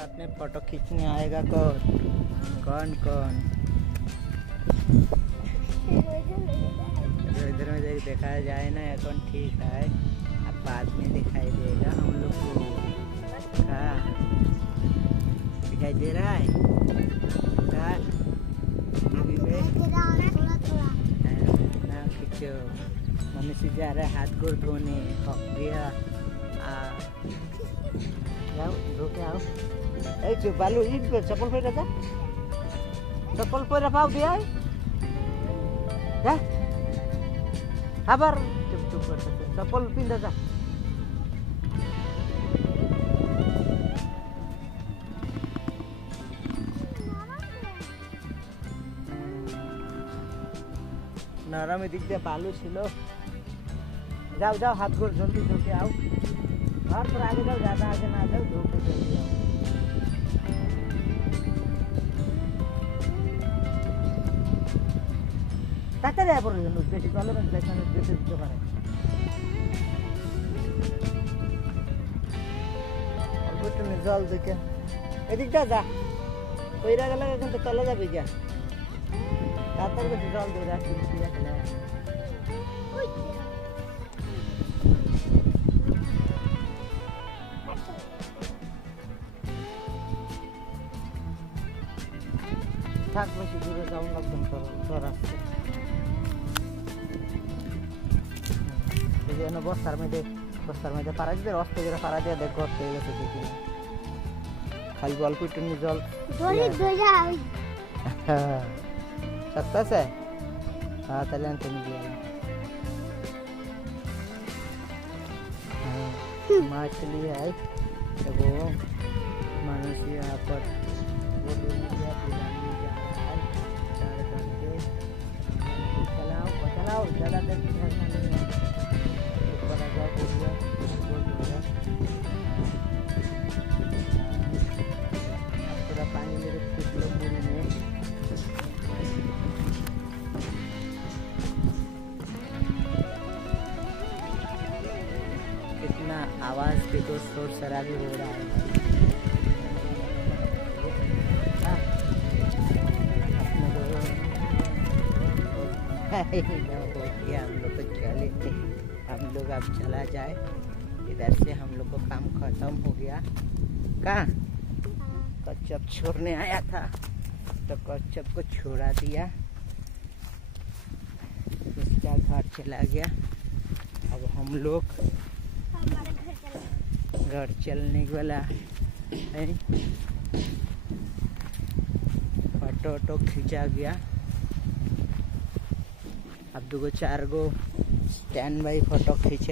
साथ में फोटो खींचने आएगा कौन कौन कौन? तो इधर में देखा जाए ना कौन ठीक है, अब बाद में दिखाई देगा हम लोग को। हाँ दिखाई दे रहा है ना? खींचो, मनुष्य जा रहा है हाथ गोड़ धोने। जाओ धो के आओ। जो बालू ईट पे चप्पल पे रखा, चप्पल पे रखा दिया है जा खबर चुप चुप कर सकते चप्पल पिंदा जा। नारा में दिखते बालू छिलो। जाओ जाओ हाथ गोड़ जल्दी धो के आओ। घर पर आगे जाओ, ज्यादा आगे ना जाओ, धो के जल्दी आओ। ताकत है पर बेटी चलो ना देखना बेटी जो करे अब तो निजाल देखे एदिक जा पैरा गला এখন তো চলে যাবে যা তারপর বেশি জল দে রাখি দিয়া খেলা থাক বেশি দূরে যাও না একদম তোর আসছে এই না বস্তার মধ্যে পাড়া দিয়ে রস থেকে পাড়া দিয়ে দেখ ঘর থেকে গেছে দেখি খালি অল্প একটু জল सकता है। हाँ तले तो नहीं दिया मछली है तो वो मनुष्य यहाँ पर वो चलाओ ज़्यादा देर ऊपर आ जाओ पूरा पानी मेरे पिछले पूरी में कितना आवाज भी तो शोर शराबी हो रहा है। हम लोग अब चला जाए इधर से, हम लोग को काम खत्म हो गया। कहाँ कच्छप छोड़ने आया था तो कच्छप को छोड़ा दिया, उसका घर चला गया। अब हम लोग घर चलने वाला है। फोटो खींचा गया। अब 2 4 स्टैंड बाई फोटो खींचे।